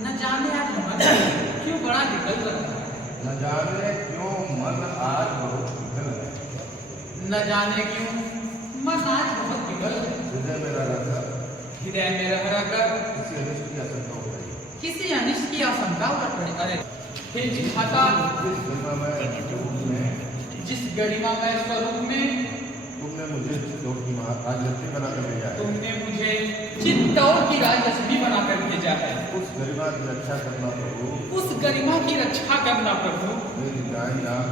न जाने आज मन क्यों बड़ा विकल रहा है। न जाने क्यों मन आज बहुत विकल है। न जाने क्यों मन आज बहुत विकल है। हृदय मेरा रंगा हृदय में रह रहकर किसी अनिष्ट की आशंका हो रही। किसी अनिष्ट की आशंका उठ पड़ी। अरे हे विधाता, जिस गरिमामय स्वरूप में तुमने मुझे चित्तौड़ की राजलक्ष्मी बनाकर भेजा है, तुमने मुझे चित्तौड़ की राजलक्ष्मी बनाकर भेजा है, उस गरिमा की रक्षा करना प्रभु। उस गरिमा की रक्षा करना प्रभु। मेरी दाईं आंख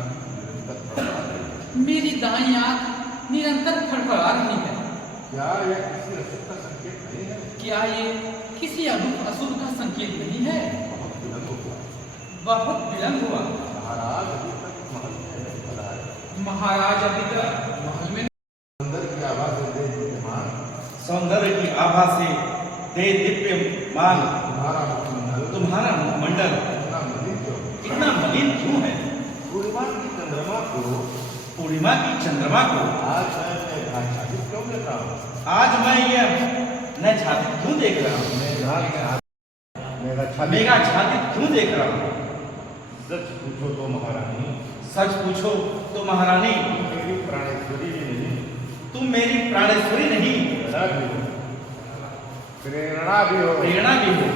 निरंतर फड़फड़ा रही है। मेरी दाईं आंख निरंतर फड़फड़ा रही है। क्या यह किसी अशुभ का संकेत नहीं है? क्या ये किसी अशुभ का संकेत नहीं है? बहुत विलंब हुआ। बहुत विलंब हुआ। महाराज अभी तक महल में नहीं पधारे। महाराज अभी तक महल में सौंदर्य की आभा से दे दीप्यमान, सौंदर्य की आभा से दे दीप्यमान तुम्हारा मुखमंडल तुम्हारा मुखमंडल इतना मलिन क्यों? इतना मलिन क्यों है? पूर्णिमा की चंद्रमा को पूर्णिमा की चंद्रमा को आज मैं आच्छादित क्यों देख रहा हूँ? आज मैं यह नच्छादित क्यों देख रहा हूँ? मेघा छादित क्यों देख रहा हूँ? सच पूछो तो महारानी, सच पूछो तो महारानी, तुम मेरी प्राणेश्वरी भी नहीं, तुम मेरी प्राणेश्वरी नहीं, प्रेरणा भी हो, प्रेरणा भी हो।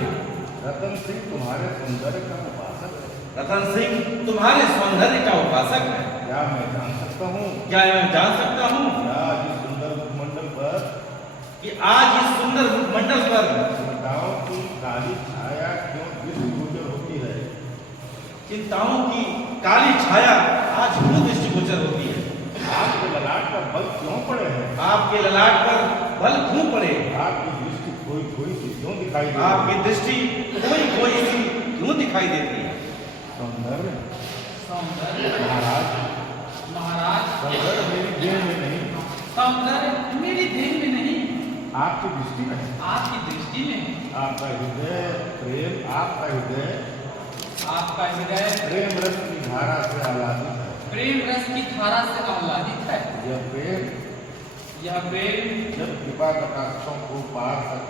रतन सिंह तुम्हारे सौंदर्य का उपासक है। रतन सिंह तुम्हारे सौंदर्य का उपासक है। क्या मैं जान सकता हूँ क्या मैं जान सकता हूँ क्या इस सुंदर मुखमंडल पर कि आज इस सुंदर मुखमंडल पर चिंताओं की काली छाया क्यों दृष्टिगोचर होती है? चिंताओं की काली छाया आज क्यों दृष्टिगोचर होती है? आपके ललाट पर बल क्यों पड़े हैं? आपके ललाट पर बल क्यों पड़े? आपकी दृष्टि कोई कोई सी क्यों दिखाई दे? आपकी दृष्टि कोई कोई सी क्यों दिखाई देती है? सौंदर्य सौंदर्य महाराज, महाराज सौंदर्य मेरी देह में नहीं, सौंदर्य मेरी देह में नहीं, आपकी दृष्टि में है। आपकी दृष्टि में। आपका हृदय प्रेम, आपका हृदय आपका हृदय प्रेम रस की धारा से आह्लादित है। प्रेम रस की धारा से आह्लादित है। यह प्रेम यह प्रेम जब कृपा कटाक्षों को पार तक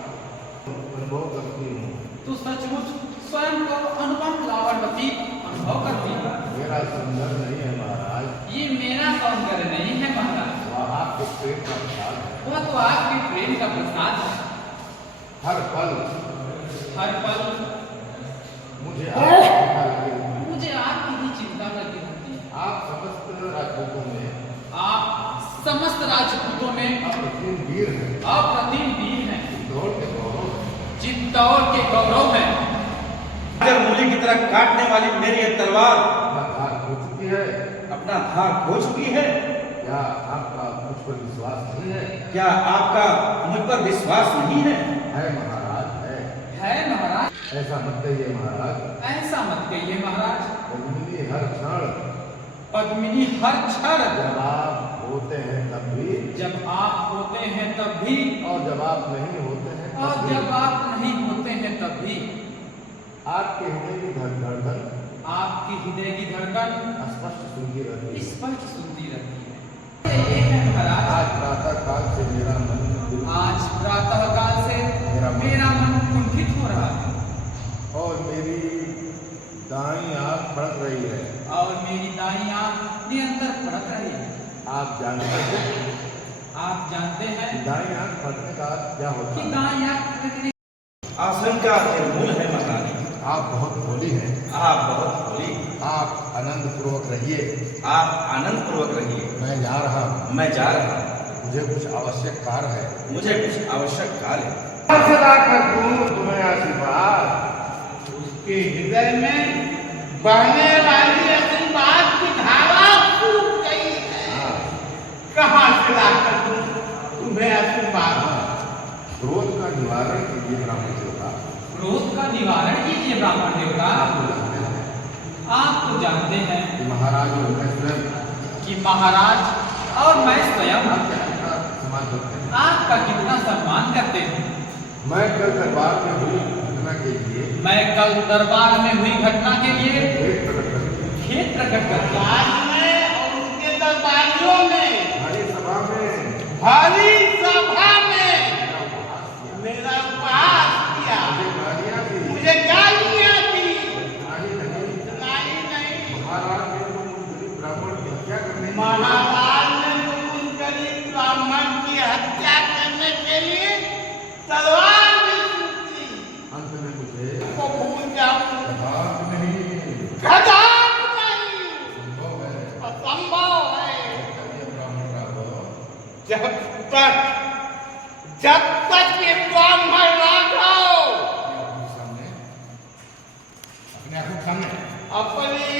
अनुभव करती हूँ, तो सचमुच स्वयं को अनुपम लावण्यवती अनुभव करती है। मेरा सौंदर्य नहीं है महाराज, ये मेरा सौंदर्य नहीं है महाराज, वह आपके प्रेम का प्रसाद है। वह तो आपके प्रेम का प्रसाद है। हर पल हर पल मुझे आपकी चिंता लगी रहती है। मुझे आपकी ही चिंता लगी रहती है। आप समस्त राजपूतों में आप समस्त राजपूतों में अप्रतिम वीर हैं, अप्रतिम वीर हैं, चित्तौड़ के गौरव हैं। चित्तौड़ के गौरव हैं। अगर मूली की तरह काटने वाली मेरी यह तलवार अपना धार हो चुकी है। अपना धार खो चुकी है। क्या आपका मुझ पर विश्वास नहीं है? क्या आपका मुझ पर विश्वास नहीं है? है महाराज, है। महाराज, ऐसा मत कहिए महाराज। ऐसा मत कहिए महाराज। पद्मिनी हर क्षण पद्मिनी हर क्षण जब आप होते हैं तब भी, जब आप होते हैं तब भी, और जब आप नहीं होते हैं और तब भी, जब आप नहीं होते हैं तब भी आपके हृदय की धड़कन आपकी हृदय की धड़कन स्पष्ट सुनती रहती है। स्पष्ट सुनती रहती है। ये है महाराज। आज प्रातः काल से मेरा मन आज प्रातः काल से मेरा मन कुंठित हो रहा है और मेरी दाईं आंख फड़क रही है। और मेरी दाईं आंख निरंतर फड़क रही है। आप जानते हैं आप जानते हैं दाईं आंख फड़कने का अर्थ क्या होता कि है? दाईं आंख फड़कने आशंका निर्मूल है महारानी। आप बहुत भोली हैं। आप बहुत भोली, आप आनंद पूर्वक रहिए। आप आनंद पूर्वक रहिए। मैं जा रहा हूँ, मैं जा रहा हूँ, मुझे कुछ आवश्यक कार्य है। मुझे कुछ आवश्यक कार्य है। सदा कर दूं तुम्हें आशीर्वाद। उसके हृदय में बहने वाली आशीर्वाद की धारा फूट गई है। कहाँ से लाकर दूं तुम्हें आशीर्वाद? क्रोध का निवारण कीजिए ब्राह्मण देवता। क्रोध का निवारण कीजिए ब्राह्मण देवता। आपको जानते हैं आप तो जानते हैं कि महाराज और मैं स्वयं कि महाराज और मैं स्वयं आपके कितना सम्मान करते हैं। आपका कितना सम्मान करते हैं। मैं कल दरबार में हुई घटना के लिए मैं कल दरबार में हुई घटना के लिए खेद प्रकट करती हूँ। खेद प्रकट करता हूँ। राज में और उसके दरबारियों में, हमारी सभा में भारी सभा में मेरा उपहास किया, मुझे गालियाँ दी। मुझे गालियाँ तलवार भी टूटी अंत में मुझे को भूल जाऊं बात नहीं घात नहीं संभव है असंभव है कन्या ब्राह्मण राघव जब तक ये ब्राह्मण राघव अपने आंखों के सामने अपनी